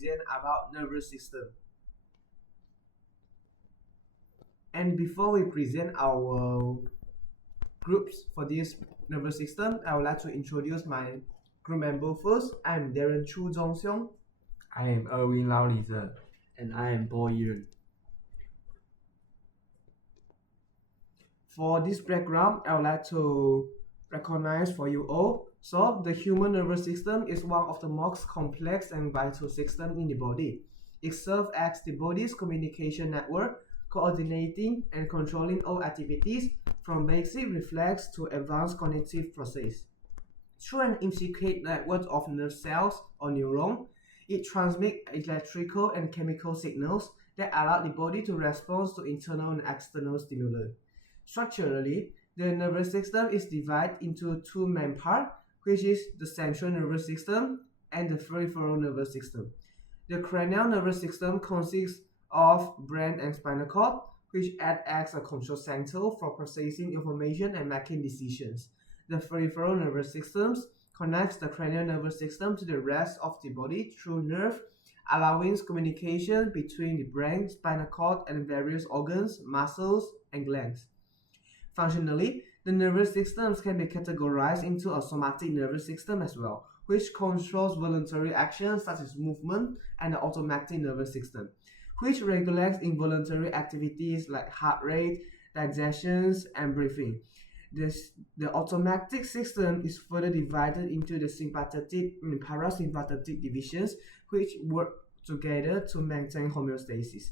present about nervous system. And before we present our groups for this nervous system, I would like to introduce my group member first. I'm Darren Chu Zhongxiong. I am Erwin Lau Lize. And I am Paul Yiren. For this background, I would like to recognize for you all. So, the human nervous system is one of the most complex and vital systems in the body. It serves as the body's communication network, coordinating and controlling all activities from basic reflex to advanced cognitive process. Through an intricate network of nerve cells or neurons, it transmits electrical and chemical signals that allow the body to respond to internal and external stimuli. Structurally, the nervous system is divided into two main parts, which is the central nervous system and the peripheral nervous system. The cranial nervous system consists of brain and spinal cord, which act as a control center for processing information and making decisions. The peripheral nervous system connects the cranial nervous system to the rest of the body through nerve, allowing communication between the brain, spinal cord, and various organs, muscles, and glands. Functionally, the nervous systems can be categorized into a somatic nervous system as well, which controls voluntary actions such as movement, and the automatic nervous system, which regulates involuntary activities like heart rate, digestion, and breathing. The automatic system is further divided into the sympathetic and parasympathetic divisions, which work together to maintain homeostasis.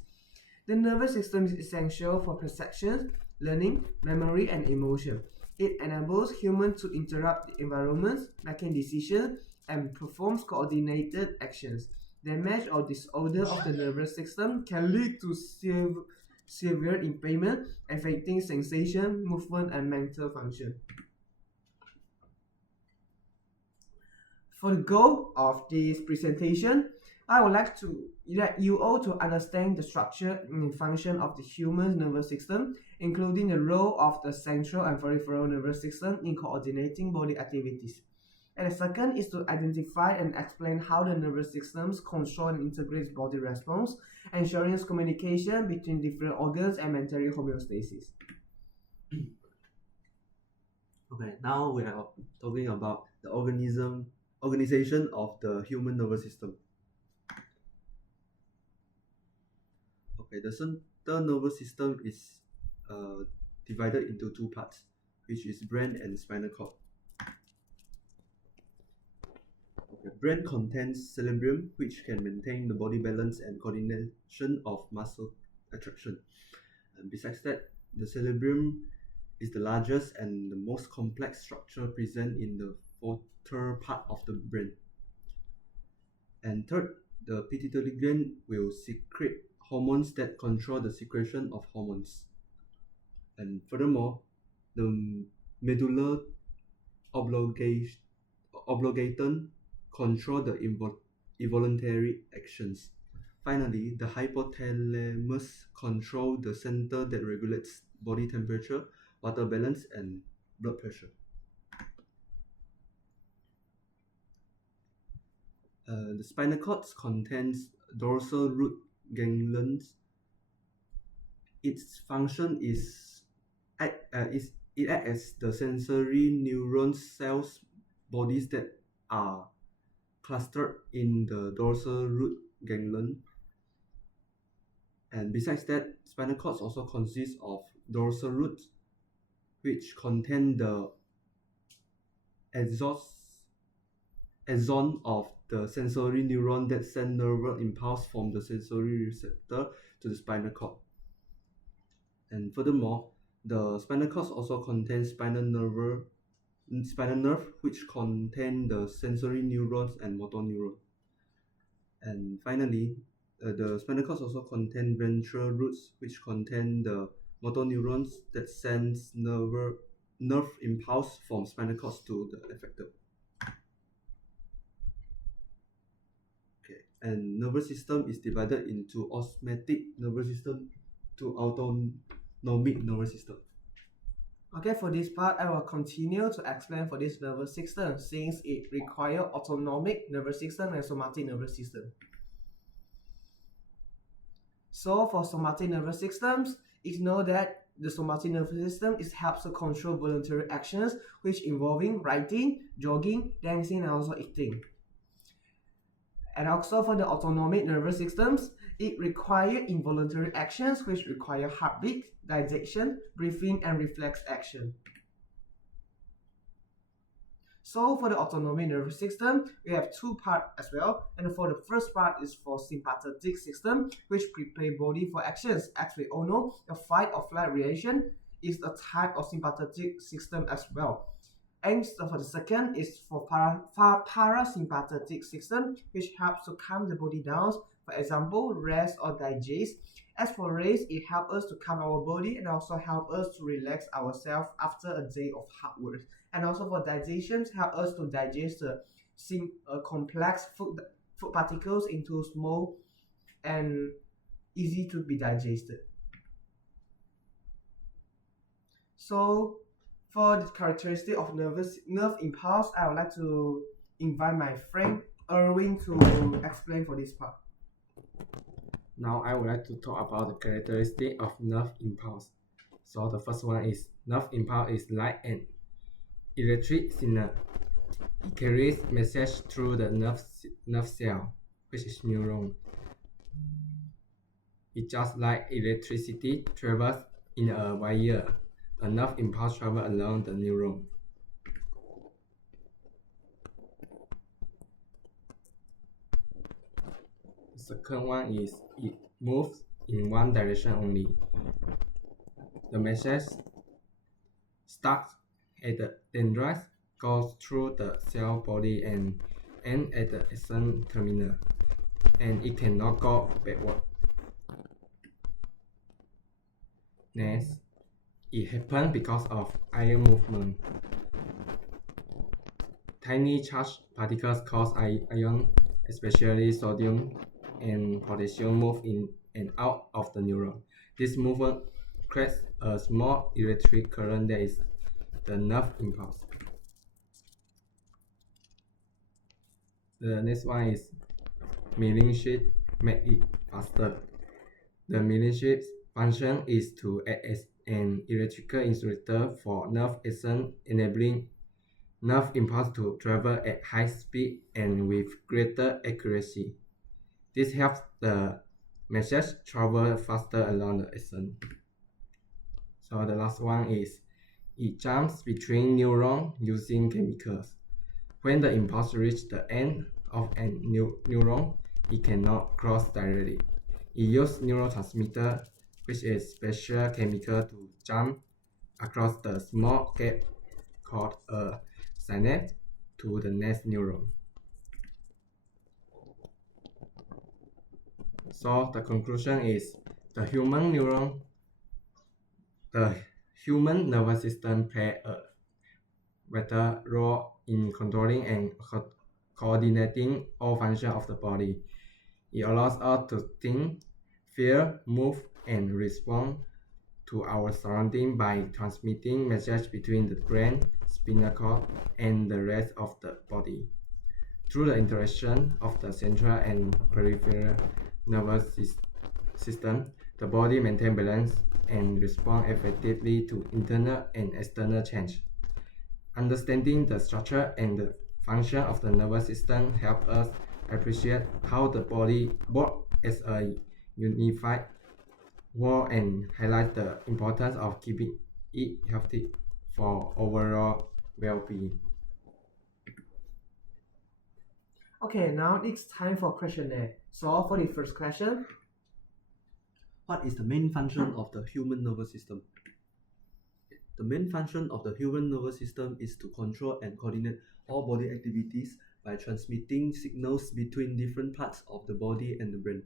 The nervous system is essential for perception, learning, memory, and emotion. It enables humans to interrupt the environment, making decisions, and performs coordinated actions. Damage or disorder of the nervous system can lead to severe impairment, affecting sensation, movement, and mental function. For the goal of this presentation, I would like to let you all to understand the structure and function of the human nervous system, including the role of the central and peripheral nervous system in coordinating body activities. And the second is to identify and explain how the nervous systems control and integrates body response, ensuring communication between different organs and maintaining homeostasis. Okay, now we are talking about the organization of the human nervous system. Okay, the central nervous system is divided into two parts, which is brain and spinal cord. Okay, brain contains cerebellum, which can maintain the body balance and coordination of muscle attraction. And besides that, the cerebellum is the largest and the most complex structure present in the frontal part of the brain. And third, the pituitary gland will secrete hormones that control the secretion of hormones. And furthermore, the medulla oblongata control the involuntary actions. Finally, the hypothalamus control the center that regulates body temperature, water balance, and blood pressure. The spinal cord contains dorsal root ganglions. Its function is it acts as the sensory neuron cells bodies that are clustered in the dorsal root ganglion. And besides that, spinal cords also consist of dorsal roots, which contain the axon of the sensory neuron that send nerve impulse from the sensory receptor to the spinal cord. And furthermore, the spinal cord also contains spinal nerve, which contain the sensory neurons and motor neuron. And finally, the spinal cord also contain ventral roots, which contain the motor neurons that sends nerve impulse from spinal cord to the effector. Okay, and nervous system is divided into automatic nervous system to autonomic nervous system. Okay, for this part, I will continue to explain for this nervous system since it requires autonomic nervous system and somatic nervous system. So for somatic nervous systems, it's known that the somatic nervous system helps to control voluntary actions which involving writing, jogging, dancing, and also eating. And also for the autonomic nervous systems, it requires involuntary actions which require heartbeat, digestion, breathing, and reflex action. So for the autonomic nervous system, we have two parts as well. And for the first part is for sympathetic system, which prepare body for actions. As we all know, the fight or flight reaction is a type of sympathetic system as well. And so for the second is for parasympathetic system, which helps to calm the body down. For example, rest or digest. As for rest, it helps us to calm our body and also help us to relax ourselves after a day of hard work. And also for digestion, help us to digest complex food particles into small and easy to be digested. So for the characteristic of nerve impulse, I would like to invite my friend Erwin to explain for this part. Now I would like to talk about the characteristic of nerve impulse. So the first one is nerve impulse is like an electric signal. It carries message through the nerve cell, which is neuron. It just like electricity travels in a wire. A nerve impulse travels along the neuron. The second one is it moves in one direction only. The message starts at the dendrites, goes through the cell body and ends at the axon terminal, and it cannot go backward. Next, it happens because of ion movement. Tiny charged particles cause ion, especially sodium and potassium, move in and out of the neuron. This movement creates a small electric current that is the nerve impulse. The next one is milling sheet make it faster. The milling sheet's function is to act as an electrical insulator for nerve axon, enabling nerve impulse to travel at high speed and with greater accuracy. This helps the message travel faster along the axon. So the last one is it jumps between neurons using chemicals. When the impulse reaches the end of a neuron, it cannot cross directly. It uses neurotransmitter, which is special chemical to jump across the small gap called a synapse to the next neuron. So the conclusion is the human nervous system play a vital role in controlling and coordinating all functions of the body. It allows us to think, feel, move, and respond to our surroundings by transmitting messages between the brain, spinal cord, and the rest of the body. Through the interaction of the central and peripheral nervous system, the body maintains balance and responds effectively to internal and external change. Understanding the structure and the function of the nervous system helps us appreciate how the body works as a unified whole and highlight the importance of keeping it healthy for overall well-being. Okay, now it's time for questionnaire. So for the first question, what is the main function of the human nervous system? The main function of the human nervous system is to control and coordinate all body activities by transmitting signals between different parts of the body and the brain.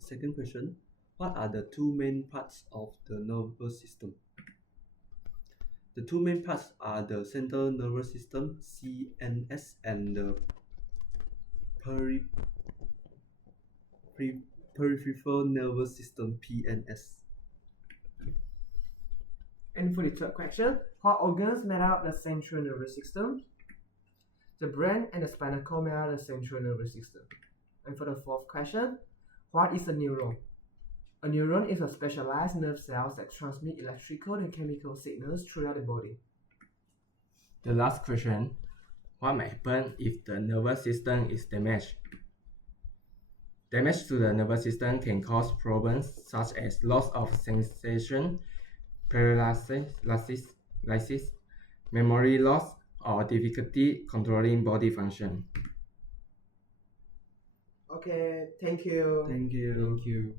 Second question, what are the two main parts of the nervous system? The two main parts are the central nervous system, CNS, and the peripheral nervous system, PNS. and for the third question, what organs make up the central nervous system? The brain and the spinal cord make up the central nervous system. And for the fourth question, what is a neuron? A neuron is a specialized nerve cells that transmit electrical and chemical signals throughout the body. The last question, what may happen if the nervous system is damaged? Damage to the nervous system can cause problems such as loss of sensation, paralysis, memory loss, or difficulty controlling body function. Okay, thank you. Thank you. Thank you.